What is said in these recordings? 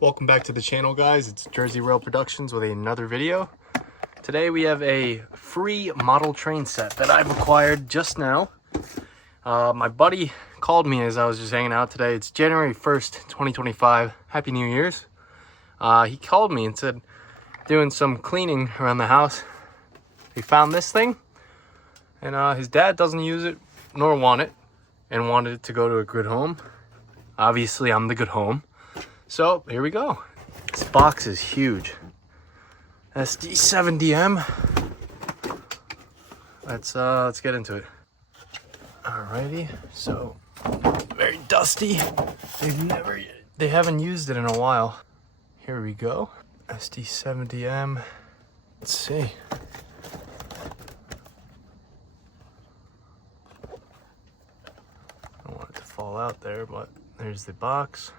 Welcome back to the channel, guys. It's Jersey Rail Productions with another video. Today we have a free model train set that I've acquired just now. My buddy called me as I was just hanging out today. It's January 1st, 2025. Happy New Year's. He called me and said, doing some cleaning around the house, he found this thing, and his dad doesn't use it nor want it, and wanted it to go to a good home. Obviously, I'm the good home. So here we go. This box is huge. SD70M. Let's get into it. Alrighty, so very dusty. They haven't used it in a while. Here we go. SD70M. Let's see. I don't want it to fall out there, but there's the box.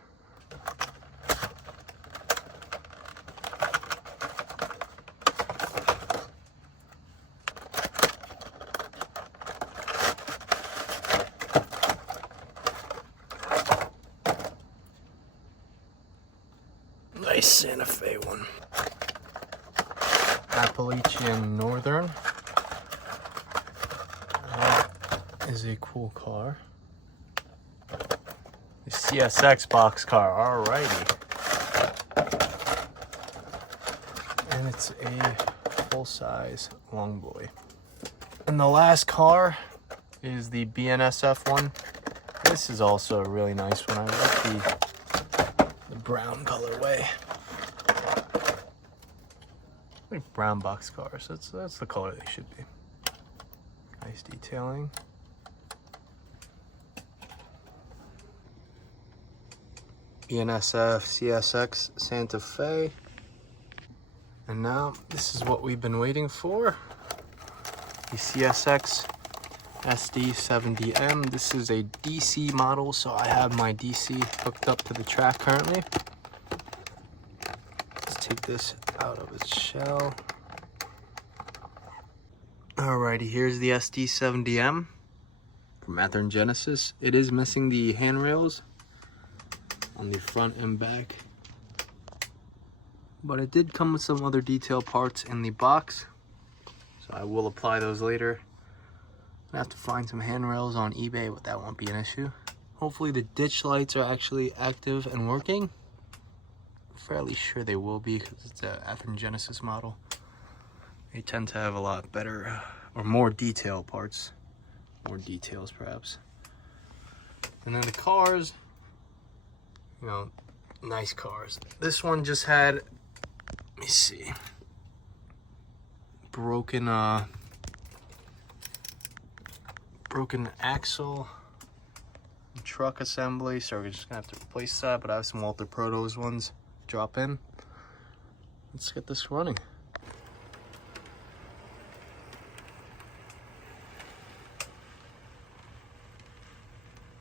Nice Santa Fe one. Appalachian Northern. That is a cool car. The CSX boxcar, alrighty. And it's a full-size long boy. And the last car is the BNSF one. This is also a really nice one. I like the brown colorway. Like brown box cars. That's the color they should be. Nice detailing. BNSF CSX Santa Fe. And now this is what we've been waiting for. The CSX SD70M. This is a DC model, so I have my DC hooked up to the track currently. Let's take this out of its shell. Alrighty, here's the SD70M from Athearn Genesis. It is missing the handrails on the front and back, but it did come with some other detail parts in the box, so I will apply those later. I have to find some handrails on eBay, but that won't be an issue. Hopefully the ditch lights are actually active and working. I'm fairly sure they will be because it's an Athearn Genesis model. They tend to have a lot better or more detail parts. More details perhaps. And then the cars, you know, nice cars. This one just had, let me see, broken axle, truck assembly, so we're just gonna have to replace that, but I have some Walter Protos ones drop in. Let's get this running.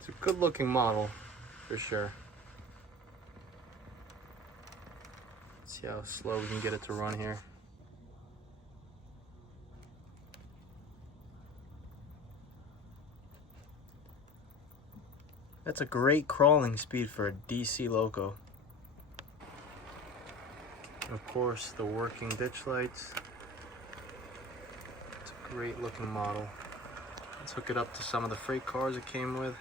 It's a good looking model for sure. Let's see how slow we can get it to run here. That's a great crawling speed for a DC loco. Of course, the working ditch lights. It's a great looking model. Let's hook it up to some of the freight cars it came with.